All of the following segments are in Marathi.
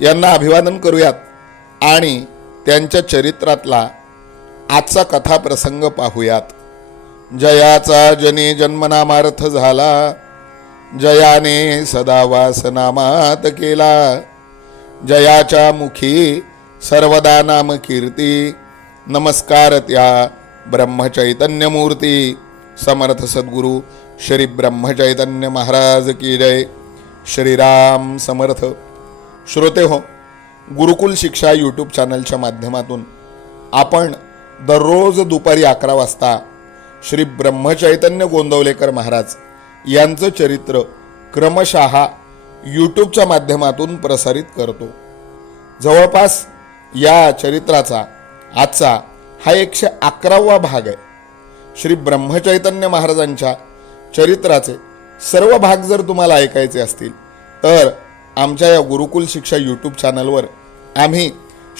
यांना अभिवादन करूयात आणि त्यांच्या चरित्रातला आजचा कथाप्रसंग पाहूयात. जयाचा जनी जन्मनामार्थ झाला जयाने सदा वासनामात केला. जयाच्या मुखी सर्वदा नाम कीर्ती नमस्कार त्या ब्रह्मचैतन्य मूर्ती समर्थ सद्गुरू श्री ब्रह्मचैतन्य महाराज की जय. श्रीराम समर्थ. श्रोते हो गुरुकुल शिक्षा यूट्यूब चॅनलच्या माध्यमातून आपण दररोज दुपारी अकरा वाजता श्री ब्रह्मचैतन्य गोंदवलेकर महाराज यांचं चरित्र क्रमशः यूट्यूबच्या माध्यमातून प्रसारित करतो. जवळपास या चरित्राचा आजचा हा एकशे अकरावा भाग आहे. श्री ब्रह्मचैतन्य महाराजांच्या चरित्राचे सर्व भाग जर तुम्हाला ऐकायचे असतील तर आमच्या या गुरुकुल शिक्षा यूट्यूब चॅनलवर आम्ही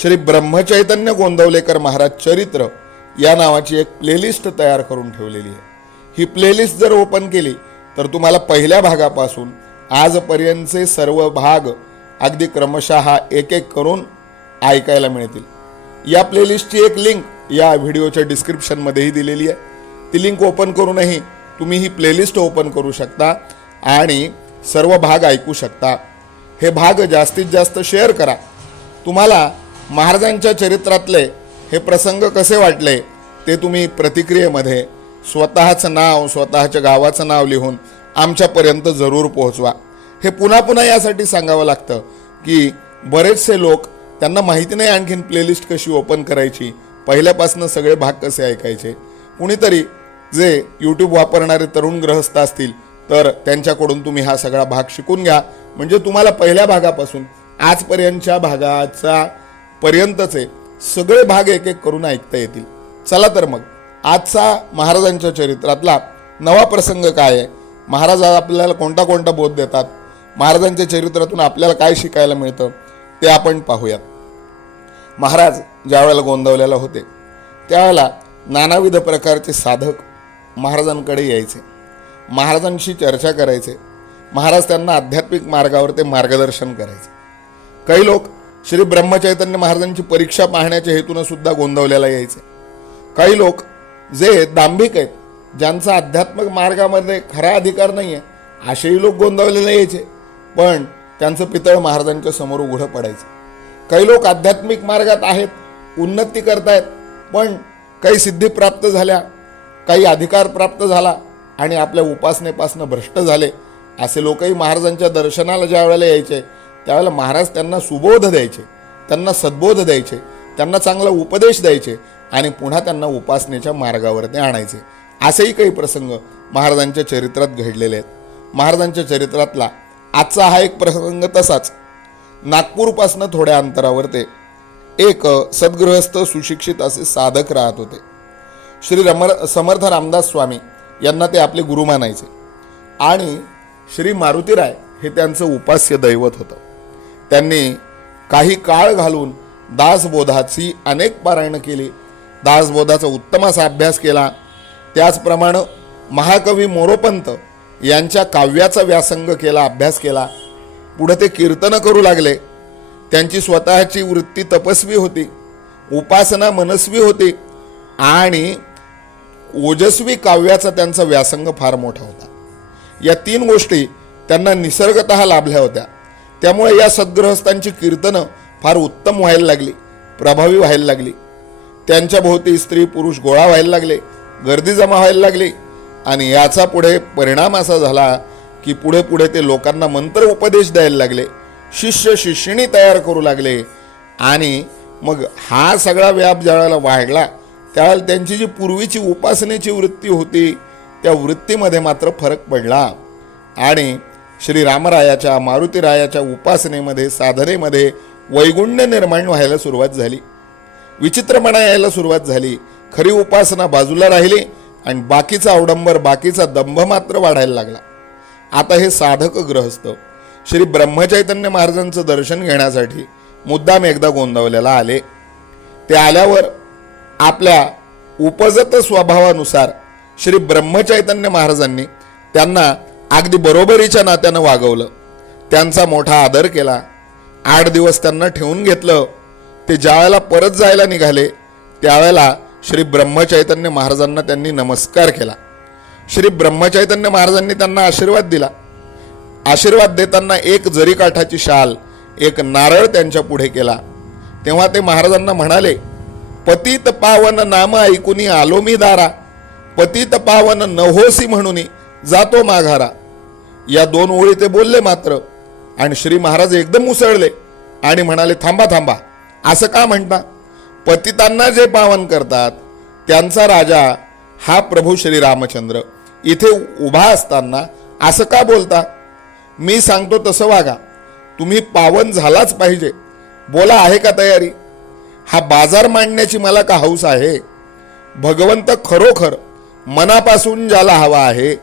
श्री ब्रह्मचैतन्य गोंदवलेकर महाराज चरित्र या नावाची एक प्लेलिस्ट तयार करून ठेवलेली आहे. ही प्लेलिस्ट जर ओपन केली तर तुम्हाला पहिल्या भागापासून आजपर्यंतचे सर्व भाग अगदी क्रमशः एक एक करून ऐकायला मिळतील. या प्लेलिस्टची एक लिंक या व्हिडिओच्या डिस्क्रिप्शनमध्येही दिलेली आहे. ती लिंक ओपन करूनही तुम्ही ही प्लेलिस्ट ओपन करू शकता आणि सर्व भाग ऐकू शकता. हे भाग जास्तीत जास्त शेअर करा. तुम्हाला महाराजांच्या चरित्रातले हे प्रसंग कसे वाटले ते तुम्ही प्रतिक्रियेमध्ये स्वतःचं नाव स्वतःच्या गावाचं नाव लिहून आमच्यापर्यंत जरूर पोहोचवा. हे पुन्हा पुन्हा यासाठी सांगावं लागतं की बरेचसे लोक त्यांना माहिती नाही आणखीन प्लेलिस्ट कशी ओपन करायची पहिल्यापासून सगळे भाग कसे ऐकायचे. कुणीतरी जे यूट्यूब वापरणारे तरुण ग्रहस्थ असतील तर त्यांच्याकडून तुम्ही हा सगळा भाग शिकून घ्या. म्हणजे तुम्हाला पहिल्या भागापासून आजपर्यंतच्या भागाचा पर्यंतचे सगळे भाग एक एक करून ऐकता येतील. चला तर मग आजचा महाराजांच्या चरित्रातला नवा प्रसंग काय आहे? महाराज आपल्याला कोणता कोणता बोध देतात? महाराजांच्या चरित्रातून आपल्याला काय शिकायला मिळतं? ते आपण पाहूयात. महाराज ज्यावेळेला गोंदवलेला होते त्यावेळेला नानाविध प्रकारचे साधक महाराजांकडे यायचे. महाराजांशी चर्चा करायचे. महाराज त्यांना आध्यात्मिक मार्गावर ते मार्गदर्शन करायचे. काही लोक श्री ब्रह्मचैतन्य महाराजांची परीक्षा पाहण्याच्या हेतूनं सुद्धा गोंधवलेला यायचे. काही लोक जे दांभिक आहेत ज्यांचा आध्यात्मिक मार्गामध्ये खरा अधिकार नाही आहे असेही लोक गोंधवलेले यायचे. पण त्यांचं पितळ महाराजांच्या समोर उघडं पडायचं. काही लोक आध्यात्मिक मार्गात आहेत उन्नती करतायत पण काही सिद्धी प्राप्त झाल्या काही अधिकार प्राप्त झाला आणि आपल्या उपासनेपासून भ्रष्ट झाले असे लोकही महाराजांच्या दर्शनाला ज्या वेळेला यायचे त्यावेळेला महाराज त्यांना सुबोध द्यायचे त्यांना सद्बोध द्यायचे त्यांना चांगला उपदेश द्यायचे आणि पुन्हा त्यांना उपासनेच्या मार्गावरती आणायचे. असेही काही प्रसंग महाराजांच्या चरित्रात घडलेले आहेत. महाराजांच्या चरित्रातला आजचा हा एक प्रसंग तसाच. नागपूरपासनं थोड्या अंतरावर ते एक सद्गृहस्थ सुशिक्षित असे साधक राहत होते. श्री रमर समर्थ रामदास स्वामी यांना ते आपले गुरु मानायचे. आणि श्री मारुतीराय हे त्यांचं उपास्य दैवत होतं. त्यांनी काही काळ घालून दासबोधाची अनेक पारायणं केली. दासबोधाचा उत्तम असा अभ्यास केला. त्याचप्रमाणे महाकवी मोरोपंत यांच्या काव्याचा व्यासंग केला अभ्यास केला. पुढे ते कीर्तनं करू लागले. त्यांची स्वतःची वृत्ती तपस्वी होती. उपासना मनस्वी होती. आणि ओजस्वी काव्याचा त्यांचा व्यासंग फार मोठा होता. या तीन गोष्टी त्यांना निसर्गत लाभल्या होत्या. त्यामुळे या सद्ग्रहस्थांची कीर्तनं फार उत्तम व्हायला लागली प्रभावी व्हायला लागली. त्यांच्या भोवती स्त्री पुरुष गोळा व्हायला लागले गर्दी जमा व्हायला लागली आणि याचा पुढे परिणाम असा झाला की पुढे पुढे ते लोकांना मंत्र उपदेश द्यायला लागले शिष्य शिष्यणी तयार करू लागले आणि मग हा सगळा व्याप ज्यावेळेला वाढला त्यावेळेला त्यांची जी पूर्वीची उपासनेची वृत्ती होती त्या वृत्तीमध्ये मात्र फरक पडला. आणि श्री रामरायाच्या मारुतीरायाच्या उपासनेमध्ये साधनेमध्ये वैगुण्य निर्माण व्हायला सुरुवात झाली. विचित्रपणा यायला सुरुवात झाली. खरी उपासना बाजूला राहिली आणि बाकीचा अवडंबर बाकीचा दंभ मात्र वाढायला लागला. आता हे साधक ग्रहस्थ श्री ब्रह्मचैतन्य महाराजांचं दर्शन घेण्यासाठी मुद्दाम एकदा गोंदावल्याला आले. ते आल्यावर आपल्या उपजत स्वभावानुसार श्री ब्रह्मचैतन्य महाराजांनी त्यांना अगदी बरोबरीच्या नात्यानं वागवलं. त्यांचा मोठा आदर केला. आठ दिवस त्यांना ठेवून घेतलं. ते ज्यावेळेला परत जायला निघाले त्यावेळेला श्री ब्रह्मचैतन्य महाराजांना त्यांनी नमस्कार केला. श्री ब्रह्मचैतन्य महाराजांनी त्यांना आशीर्वाद दिला. आशीर्वाद देताना एक जरी काठाची शाल एक नारळ त्यांच्या पुढे केला. तेव्हा ते महाराजांना म्हणाले पतित पावन नाम ऐकून आलो मी दारा पतित पावन नहोसी म्हणून जातो माघारा. या दोन ओळी ते बोलले मात्र आणि श्री महाराज एकदम उसळले आणि म्हणाले थांबा थांबा असं का म्हणता? पतितांना जे पावन करतात त्यांचा राजा हा प्रभू श्री रामचंद्र. इथे उभा असताना असं का बोलता? मी सांगतो तसं वागा. तुम्ही पावन झालाच पाहिजे. बोला आहे का तयारी? हा बाजार मांडण्याची मला का हौस आहे? भगवंत खरोखर मनापासून ज्याला हवा आहे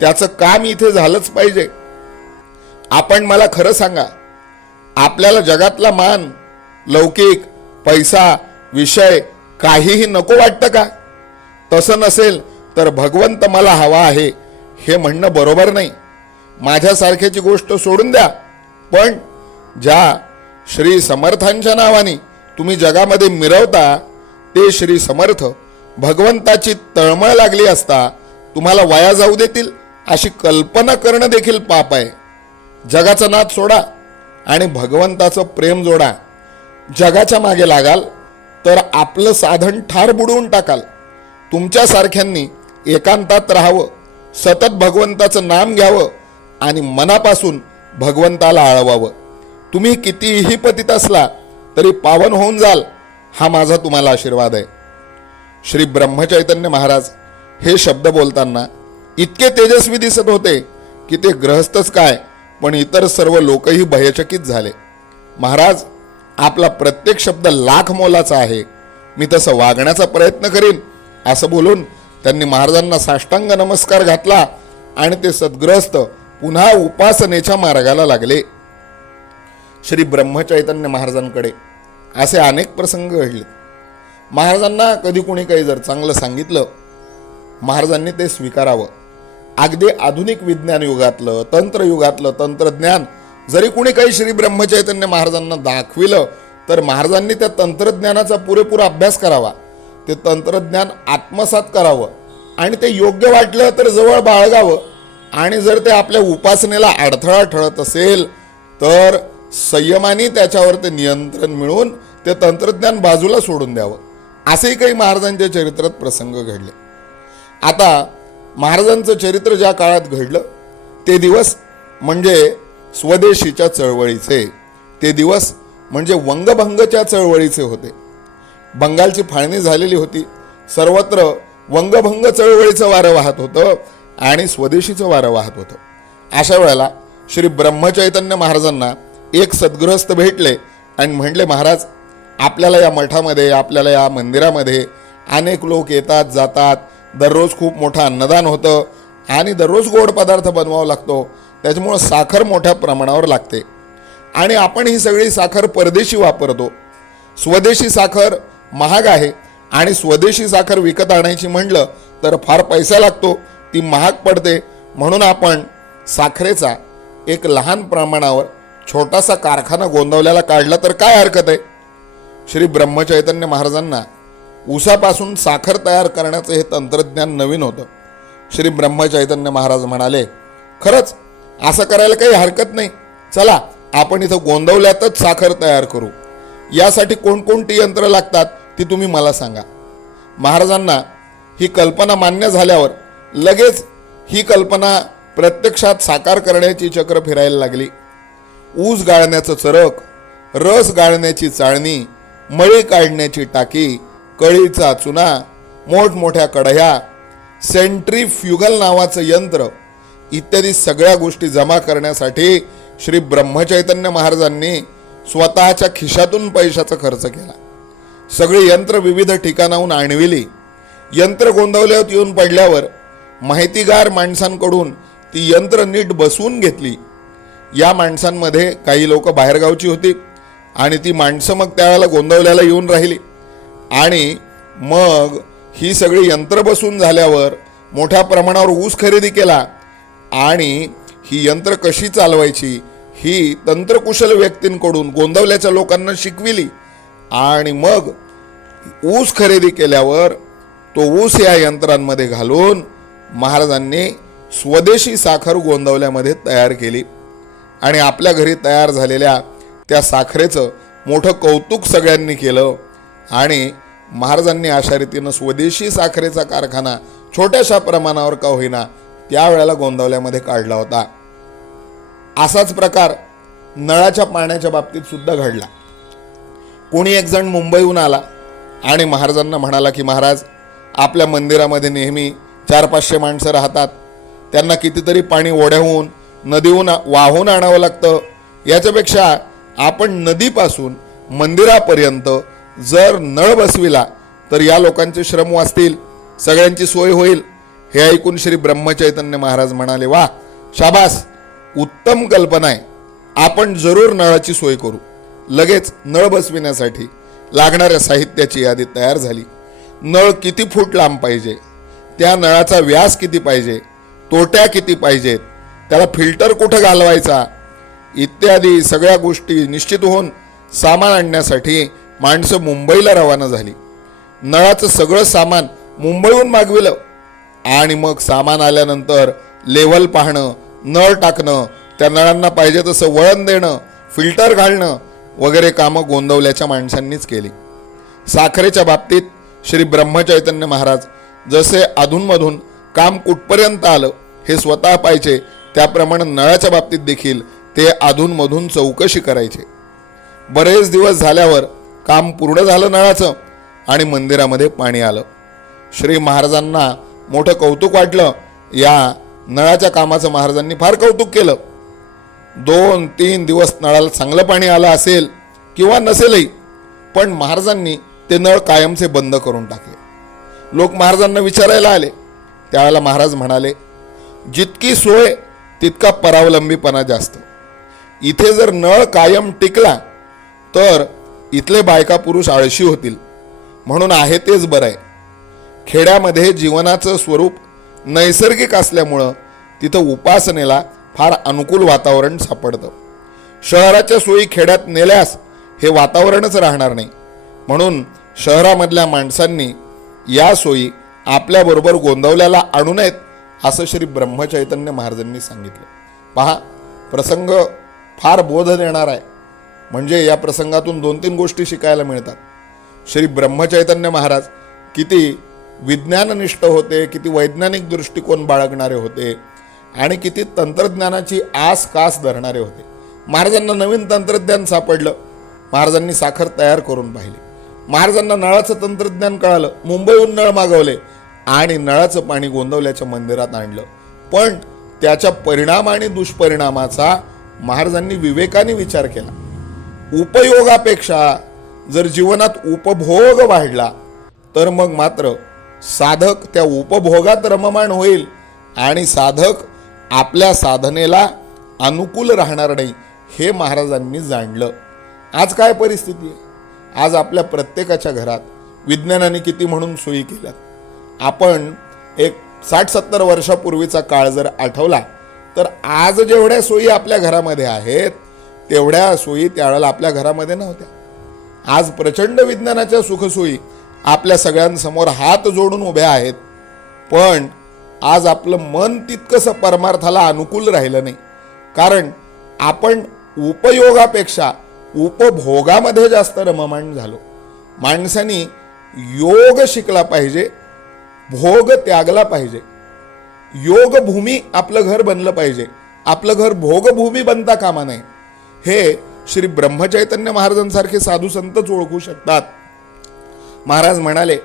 त्याचं काम इथे झालंच पाहिजे. आपण मला खरं सांगा आपल्याला जगातला मान लौकिक पैसा विषय काहीही नको वाटतं का? तसं नसेल तर भगवंत मला हवा आहे हे म्हणणं बरोबर नाही. माझ्यासारख्याची गोष्ट सोडून द्या. पण ज्या श्री समर्थांच्या नावाने तुम्ही जगामध्ये मिरवता ते श्री समर्थ भगवंताची तळमळ लागली असता तुम्हाला वाया जाऊ देतील अशी कल्पना करणं देखील पाप आहे. जगाचा नाद सोडा आणि भगवंताचं प्रेम जोडा. जगाच्या मागे लागाल तर आपलं साधन ठार बुडवून टाकाल. तुमच्यासारख्यांनी एकांतात राहावं सतत भगवंताचं नाम घ्यावं आणि मनापासून भगवंताला आळवावं. तुम्ही कितीही पतित असला तरी पावन होऊन जाल हा माझा तुम्हाला आशीर्वाद आहे. श्री ब्रह्मचैतन्य महाराज हे शब्द बोलताना इतके तेजस्वी दिसत होते की ते ग्रहस्थच काय पण इतर सर्व लोकही भयचकित झाले. महाराज आपला प्रत्येक शब्द लाख मोलाचा आहे. मी तसं वागण्याचा प्रयत्न करीन असं बोलून त्यांनी महाराजांना साष्टांग नमस्कार घातला आणि ते सद्ग्रस्त पुन्हा उपासनेच्या मार्गाला लागले. श्री ब्रह्मचैतन्य महाराजांकडे असे अनेक प्रसंग घडले. महाराजांना कधी कोणी काही जर चांगलं सांगितलं महाराजांनी ते स्वीकारावं. अगदी आधुनिक विज्ञान युगातलं तंत्रयुगातलं तंत्रज्ञान जरी कोणी काही श्री ब्रह्मचैतन्य महाराजांना दाखविलं तर महाराजांनी त्या तंत्रज्ञानाचा पुरेपूर अभ्यास करावा. ते तंत्रज्ञान आत्मसात करावं आणि ते योग्य वाटलं तर जवळ बाळगावं. आणि जर ते आपल्या उपासनेला अडथळा ठरत असेल तर संयमाने त्याच्यावर ते नियंत्रण मिळवून ते तंत्रज्ञान बाजूला सोडून द्यावं. असेही काही महाराजांच्या चरित्रात प्रसंग घडले. आता महाराजांचं चरित्र ज्या काळात घडलं ते दिवस म्हणजे स्वदेशीच्या चळवळीचे ते दिवस म्हणजे वंगभंगच्या चळवळीचे होते. बंगालची फाळणी झालेली होती. सर्वत्र वंगभंग चळवळीचं वारं वाहत होतं आणि स्वदेशीचं वारं वाहत होतं. अशा वेळेला श्री ब्रह्मचैतन्य महाराजांना एक सद्गृहस्थ भेटले आणि म्हणले महाराज आपल्याला या मठामध्ये आपल्याला या मंदिरामध्ये अनेक लोक येतात जातात. दररोज खूप मोठं अन्नदान होतं आणि दररोज गोड पदार्थ बनवावा लागतो. त्याच्यामुळं साखर मोठ्या प्रमाणावर लागते. आणि आपण ही सगळी साखर परदेशी वापरतो. स्वदेशी साखर महाग आहे आणि स्वदेशी साखर विकत आणायची म्हणलं तर फार पैसा लागतो. ती महाग पडते. म्हणून आपण साखरेचा एक लहान प्रमाणावर छोटासा कारखाना गोंदवल्याला काढला तर काय हरकत आहे? श्री ब्रह्मचैतन्य महाराजांना ऊसापासून साखर तयार करण्याचं हे तंत्रज्ञान नवीन होतं. श्री ब्रह्मचैतन्य महाराज म्हणाले खरंच असं करायला काही हरकत नाही. चला आपण इथं गोंदवल्यातच साखर तयार करू. यासाठी कोणकोणती यंत्र लागतात ती तुम्ही मला सांगा. महाराजांना ही कल्पना मान्य झाल्यावर लगेच ही कल्पना प्रत्यक्षात साकार करण्याची चक्र फिरायला लागली. ऊस गाळण्याचं चरक रस गाळण्याची चाळणी मळी काढण्याची टाकी कळीचा चुना मोठमोठ्या कढया सेंट्रीफ्युगल नावाचं यंत्र इत्यादी सगळ्या गोष्टी जमा करण्यासाठी श्री ब्रह्मचैतन्य महाराजांनी स्वतःच्या खिशातून पैशाचा खर्च केला. सगळी यंत्र विविध ठिकाणाहून आणविली. यंत्र गोंधवल्यावर येऊन पडल्यावर माहितीगार माणसांकडून ती यंत्र नीट बसवून घेतली. या माणसांमध्ये काही लोक बाहेरगावची होती. आणि ती माणसं मग त्यावेळेला गोंधवल्याला येऊन राहिली. आणि मग ही सगळी यंत्र बसून झाल्यावर मोठ्या प्रमाणावर ऊस खरेदी केला आणि ही यंत्र कशी चालवायची ही तंत्रकुशल व्यक्तींकडून गोंदवल्याच्या लोकांना शिकविली. आणि मग ऊस खरेदी केल्यावर तो ऊस या यंत्रांमध्ये घालून महाराजांनी स्वदेशी साखर गोंदवल्यामध्ये तयार केली. आणि आपल्या घरी तयार झालेल्या त्या साखरेचं मोठं कौतुक सगळ्यांनी केलं. आणि महाराजांनी अशा रीतीनं स्वदेशी साखरेचा कारखाना छोट्याशा प्रमाणावर का होईना त्यावेळेला गोंदवल्यामध्ये काढला होता. असाच प्रकार नळाच्या पाण्याच्या बाबतीत सुद्धा घडला. कोणी एक जण मुंबईहून आला आणि महाराजांना म्हणाला की महाराज आपल्या मंदिरामध्ये नेहमी चार पाचशे माणसं राहतात. त्यांना कितीतरी पाणी ओढ्याहून नदीहून वाहून आणावं लागतं. याच्यापेक्षा आपण नदीपासून मंदिरापर्यंत जर नळ बसविला तर या लोकांचे श्रम वाचतील सगळ्यांची सोय होईल. हे ऐकून श्री ब्रह्मचैतन्य महाराज म्हणाले वा शाबास! उत्तम कल्पना आहे. आपण जरूर नळाची सोय करू. लगेच नळ बसविण्यासाठी लागणाऱ्या साहित्याची यादी तयार झाली. नळ किती फूट लांब पाहिजे? त्या नळाचा व्यास किती पाहिजे? तोट्या किती पाहिजेत? त्याला फिल्टर कुठं घालवायचा? इत्यादी सगळ्या गोष्टी निश्चित होऊन सामान आणण्यासाठी माणसं मुंबईला रवाना झाली. नळाचं सगळं सामान मुंबईहून मागविलं. आणि मग सामान आल्यानंतर लेवल पाहणं नळ टाकणं त्या नळांना पाहिजे तसं वळण देणं फिल्टर घालणं वगैरे कामं गोंदवल्याच्या माणसांनीच केली. साखरेच्या बाबतीत श्री ब्रह्मचैतन्य महाराज जसे अधूनमधून काम कुठपर्यंत आलं हे स्वतः पाहिजे त्याप्रमाणे नळाच्या बाबतीत देखील ते अधूनमधून चौकशी करायचे. बरेच दिवस झाल्यावर काम पूर्ण झालं नळाचं आणि मंदिरामध्ये पाणी आलं. श्री महाराजांना मोठं कौतुक वाटलं. या नळाच्या कामाचं महाराजांनी फार कौतुक केलं. दोन तीन दिवस नळाला चांगलं पाणी आलं असेल किंवा नसेलही पण महाराजांनी ते नळ कायमचे बंद करून टाकले. लोक महाराजांना विचारायला आले. त्यावेळेला महाराज म्हणाले जितकी सोय तितका परावलंबीपणा जास्त. इथे जर नळ कायम टिकला तर इथले बायका पुरुष आळशी होतील. म्हणून आहे तेच बरं आहे. खेड्यामध्ये जीवनाचं स्वरूप नैसर्गिक असल्यामुळं तिथं उपासनेला फार अनुकूल वातावरण सापडतं. शहराच्या सोयी खेड्यात नेल्यास हे वातावरणच राहणार नाही. म्हणून शहरामधल्या माणसांनी या सोयी आपल्याबरोबर गोंदवल्याला आणू नयेत असं श्री ब्रह्मचैतन्य महाराजांनी सांगितलं. पहा प्रसंग फार बोध देणार आहे. म्हणजे या प्रसंगातून दोन तीन गोष्टी शिकायला मिळतात. श्री ब्रह्मचैतन्य महाराज किती विज्ञाननिष्ठ होते किती वैज्ञानिक दृष्टिकोन बाळगणारे होते आणि किती तंत्रज्ञानाची आस कास धरणारे होते. महाराजांना नवीन तंत्रज्ञान सापडलं. महाराजांनी साखर तयार करून पाहिली. महाराजांना नळाचं तंत्रज्ञान कळालं. मुंबईहून नळ मागवले आणि नळाचं पाणी गोंदवल्याच्या मंदिरात आणलं. पण त्याच्या परिणाम आणि दुष्परिणामाचा महाराजांनी विवेकाने विचार केला. उपयोगापेक्षा जर जीवनात उपभोग वाढला तर मग मात्र साधक त्या उपभोगात रममाण होईल आणि साधक आपल्या साधनेला अनुकूल राहणार नाही हे महाराजांनी जाणलं. आज काय परिस्थिती आहे? आज आपल्या प्रत्येकाच्या घरात विज्ञानाने किती म्हणून सोयी केल्यात? आपण एक साठ सत्तर वर्षापूर्वीचा काळ जर आठवला तर आज जेवढ्या सोयी आपल्या घरामध्ये आहेत तेवढ्या सोयी त्यावेळेला आपल्या घरामध्ये नव्हत्या. आज प्रचंड विज्ञानाच्या सुखसोयी आपल्या सगळ्यांसमोर हात जोडून उभ्या आहेत. पण आज आपलं मन तितकंसं परमार्थाला अनुकूल राहिलं नाही. कारण आपण उपयोगापेक्षा उपभोगामध्ये जास्त रममाण झालो. माणसानी योग शिकला पाहिजे भोग त्यागला पाहिजे. योगभूमी आपलं घर बनलं पाहिजे. आपलं घर भोगभूमी बनता कामा नये. हे श्री ब्रह्मचैतन्य महाराजांसारखे साधू संतच ओळखू शकतात. महाराज म्हणाले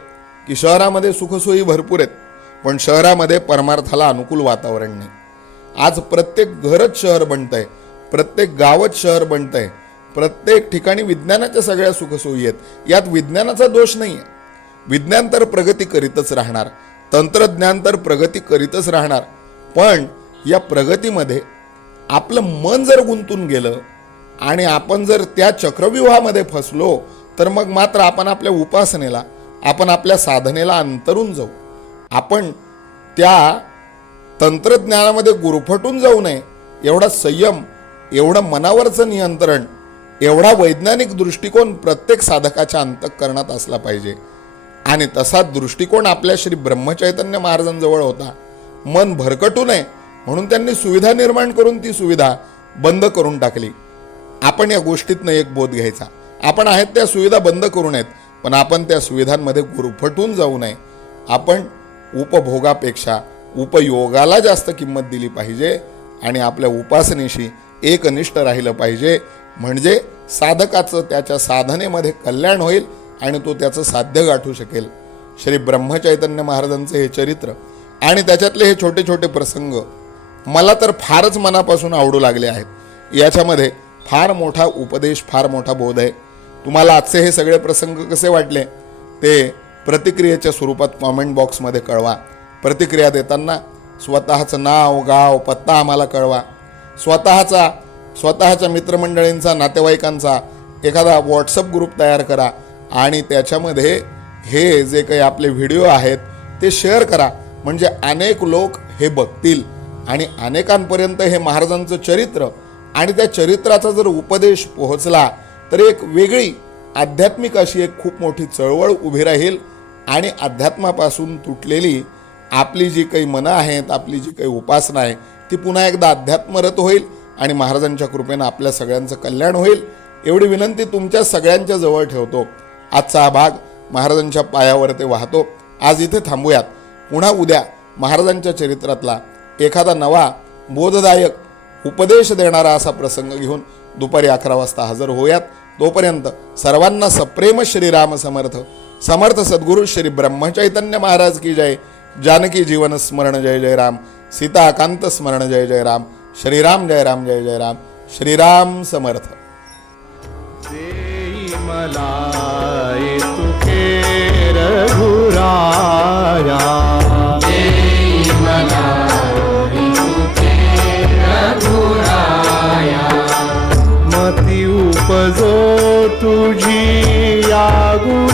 की शहरामध्ये सुखसोयी भरपूर आहेत पण शहरामध्ये परमार्थाला अनुकूल वातावरण नाही. आज प्रत्येक घरच शहर बनतंय प्रत्येक गावच शहर बनतंय प्रत्येक ठिकाणी विज्ञानाच्या सगळ्या सुखसोयी आहेत. यात विज्ञानाचा दोष नाही आहे विज्ञान तर प्रगती करीतच राहणार तंत्रज्ञान तर प्रगती करीतच राहणार. पण या प्रगतीमध्ये आपलं मन जर गुंतून गेलं आणि आपण जर त्या चक्रव्यूहामध्ये फसलो तर मग मात्र आपण आपल्या उपासनेला आपण आपल्या साधनेला अंतरून जाऊ. आपण त्या तंत्रज्ञानामध्ये गुरफटून जाऊ नये. एवढा संयम एवढं मनावरचं नियंत्रण एवढा वैज्ञानिक दृष्टिकोन प्रत्येक साधकाच्या अंतःकरणात असला पाहिजे. आणि तसा दृष्टिकोन आपल्या श्री ब्रह्मचैतन्य महाराजांजवळ होता. मन भरकटू नये म्हणून त्यांनी सुविधा निर्माण करून ती सुविधा बंद करून टाकली. आपण या गोष्टीतनं एक बोध घ्यायचा. आपण आहेत त्या सुविधा बंद करू नयेत पण आपण त्या सुविधांमध्ये गुरफटून जाऊ नये. आपण उपभोगापेक्षा उपयोगाला जास्त किंमत दिली पाहिजे आणि आपल्या उपासनेशी एकनिष्ठ राहिलं पाहिजे. म्हणजे साधकाचं त्याच्या साधनेमध्ये कल्याण होईल आणि तो त्याचं साध्य गाठू शकेल. श्री ब्रह्मचैतन्य महाराजांचे हे चरित्र आणि त्याच्यातले हे छोटे छोटे प्रसंग मला तर फारच मनापासून आवडू लागले आहेत. याच्यामध्ये फार मोठा उपदेश फार मोठा बोध आहे. तुम्हाला आजचे हे सगळे प्रसंग कसे वाटले? ते प्रतिक्रियेच्या स्वरूपात कॉमेंट बॉक्समध्ये कळवा. प्रतिक्रिया देताना स्वतःचं नाव गाव पत्ता आम्हाला कळवा. स्वतःचा स्वतःच्या मित्रमंडळींचा नातेवाईकांचा एखादा व्हॉट्सअप ग्रुप तयार करा. आणि त्याच्यामध्ये हे जे काही आपले व्हिडिओ आहेत ते शेअर करा. म्हणजे अनेक लोक हे बघतील आणि अनेकांपर्यंत हे महाराजांचं चरित्र आणि त्या चरित्राचा जर उपदेश पोहोचला तर एक वेगळी आध्यात्मिक अशी एक खूप मोठी चळवळ उभी राहील आणि अध्यात्मापासून तुटलेली आपली जी काही मनं आहेत आपली जी काही उपासना आहे ती पुन्हा एकदा अध्यात्मरत होईल आणि महाराजांच्या कृपेनं आपल्या सगळ्यांचं कल्याण होईल. एवढी विनंती तुमच्या सगळ्यांच्या जवळ ठेवतो. आजचा हा भाग महाराजांच्या पायावर ते वाहतो. आज इथे थांबूयात. पुन्हा उद्या महाराजांच्या चरित्रातला एखादा नवा बोधदायक उपदेश देणारा असा प्रसंग घेऊन दुपारी अकरा वाजता हजर होऊयात. तोपर्यंत सर्वांना सप्रेम श्रीराम समर्थ. समर्थ सद्गुरु श्री ब्रह्मचैतन्य महाराज की जय. जानकी जीवन स्मरण जय जय राम. सीताकांत स्मरण जय जय राम. श्रीराम जय राम जय जय राम. श्रीराम समर्थ. मला रघुराया। मती उपजो तुझी आगू।